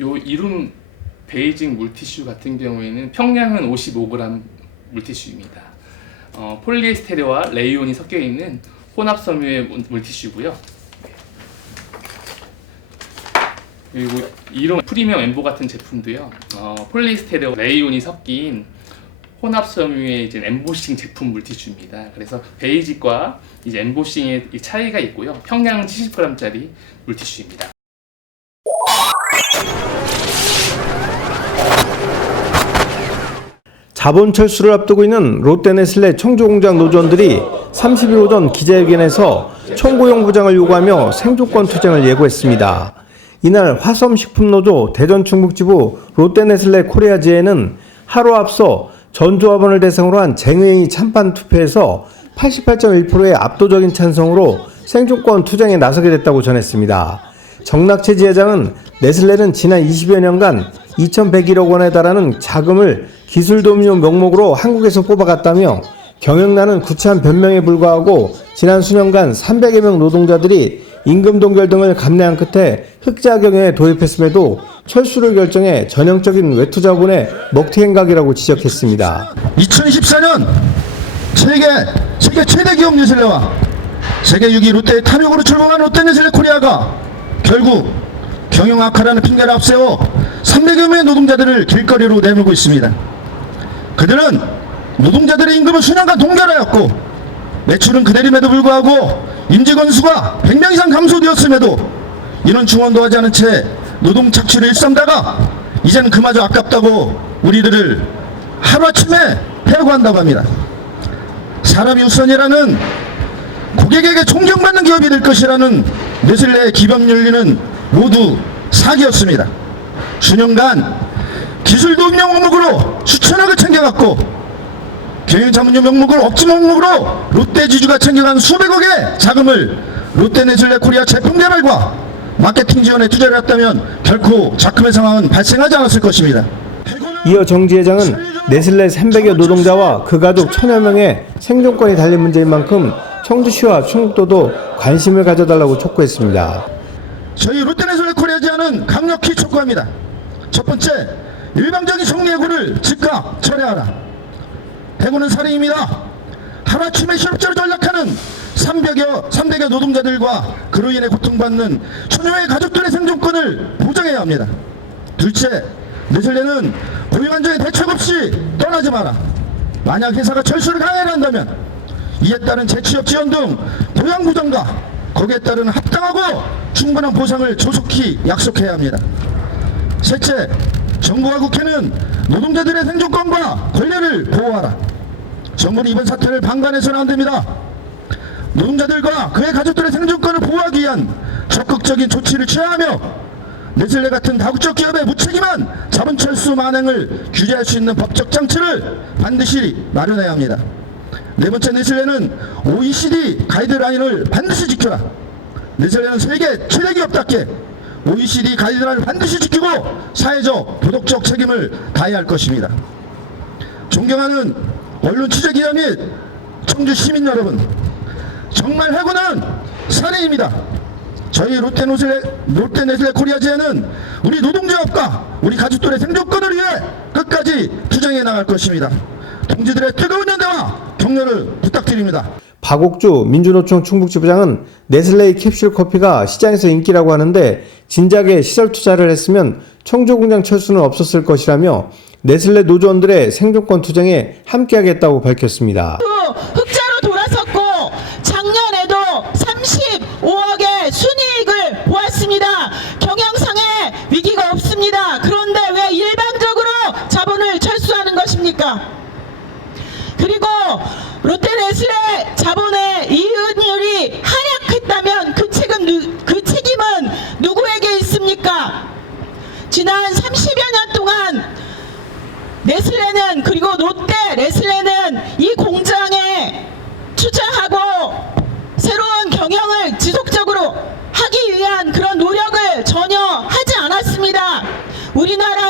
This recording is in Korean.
요 이룸 베이징 물티슈 같은 경우에는 평량은 55g 물티슈입니다. 폴리에스테르와 레이온이 섞여 있는 혼합 섬유의 물티슈고요. 그리고 이런 프리미엄 엠보 같은 제품도요. 폴리에스테르와 레이온이 섞인 혼합 섬유의 이제 엠보싱 제품 물티슈입니다. 그래서 베이직과 이제 엠보싱의 차이가 있고요. 평량 70g짜리 물티슈입니다. 자본 철수를 앞두고 있는 롯데네슬레 청주공장 노조원들이 30일 오전 기자회견에서 총고용부장을 요구하며 생존권 투쟁을 예고했습니다. 이날 화섬식품노조 대전충북지부 롯데네슬레 코리아지회는 하루 앞서 전조합원을 대상으로 한 쟁의행위 찬반 투표에서 88.1%의 압도적인 찬성으로 생존권 투쟁에 나서게 됐다고 전했습니다. 정낙채 지회장은 네슬레는 지난 20여 년간 2,101억 원에 달하는 자금을 기술도움용 명목으로 한국에서 뽑아갔다며 경영난은 구체한 변명에 불과하고 지난 수년간 300여 명 노동자들이 임금 동결 등을 감내한 끝에 흑자 경영에 도입했음에도 철수를 결정해 전형적인 외투자본의 먹튀 행각이라고 지적했습니다. 2024년 세계 최대 기업 네슬레와 세계 6위 롯데의 탐욕으로 출범한 롯데네슬레 코리아가 결국 경영 악화라는 핑계를 앞세워 300여 명의 노동자들을 길거리로 내몰고 있습니다. 그들은 노동자들의 임금을 수년간 동결하였고 매출은 그대림에도 불구하고 임직원 수가 100명 이상 감소되었음에도 인원 충원도 하지 않은 채 노동 착취를 일삼다가 이제는 그마저 아깝다고 우리들을 하루아침에 해고한다고 합니다. 사람이 우선이라는 고객에게 존경받는 기업이 될 것이라는 네슬레의 기본 윤리는 모두 사기였습니다. 수년간 기술도움용 명목으로 수천억을 챙겨갔고 경영자문용 명목을 억지 명목으로 롯데지주가 챙겨간 수백억의 자금을 롯데네슬레 코리아 제품개발과 마케팅 지원에 투자를 했다면 결코 작금의 상황은 발생하지 않았을 것입니다. 이어 정 지회장은 네슬레 300여 노동자와 그 가족 1000여 명의 생존권이 달린 문제인 만큼 청주시와 충북도도 관심을 가져달라고 촉구했습니다. 저희 롯데네슬레 코리아지회는 강력히 촉구합니다. 첫 번째, 일방적인 정리해고를 즉각 철회하라. 해고는 살인입니다. 하루아침에 실업자로 전락하는 300여 노동자들과 그로 인해 고통받는 천여의 가족들의 생존권을 보장해야 합니다. 둘째, 네슬레는 고용 안정에 대책 없이 떠나지 마라. 만약 회사가 철수를 강행을 한다면 이에 따른 재취업 지원 등 고용 보장과 거기에 따른 합당하고 충분한 보상을 조속히 약속해야 합니다. 셋째, 정부와 국회는 노동자들의 생존권과 권리를 보호하라. 정부는 이번 사태를 방관해서는 안 됩니다. 노동자들과 그의 가족들의 생존권을 보호하기 위한 적극적인 조치를 취하하며 네슬레 같은 다국적 기업의 무책임한 자본 철수 만행을 규제할 수 있는 법적 장치를 반드시 마련해야 합니다. 네 번째, 네슬레는 OECD 가이드라인을 반드시 지켜라. 네슬레는 세계 최대 기업답게 OECD 가이드라인을 반드시 지키고 사회적, 도덕적 책임을 다해야 할 것입니다. 존경하는 언론 취재기자 및 청주 시민 여러분, 정말 해고는 살인입니다. 저희 롯데네슬레 코리아지회는 우리 노동조합과 우리 가족들의 생존권을 위해 끝까지 투쟁해 나갈 것입니다. 동지들의 뜨거운 연대와 격려를 부탁드립니다. 박옥주 민주노총 충북지부장은 네슬레의 캡슐 커피가 시장에서 인기라고 하는데 진작에 시설 투자를 했으면 청주공장 철수는 없었을 것이라며 네슬레 노조원들의 생존권 투쟁에 함께하겠다고 밝혔습니다. 흑자로 돌아섰고 작년에도 35억의 순이익을 보았습니다. 경영상의 위기가 없습니다. 그런데 왜 일방적으로 자본을 철수하는 것입니까? 그리고 롯데네슬레 자본의 이윤율이 하락했다면 그 책임은 누구에게 있습니까? 지난 30여 년 동안 네슬레는, 그리고 롯데 네슬레는 이 공장에 투자하고 새로운 경영을 지속적으로 하기 위한 그런 노력을 전혀 하지 않았습니다. 우리나라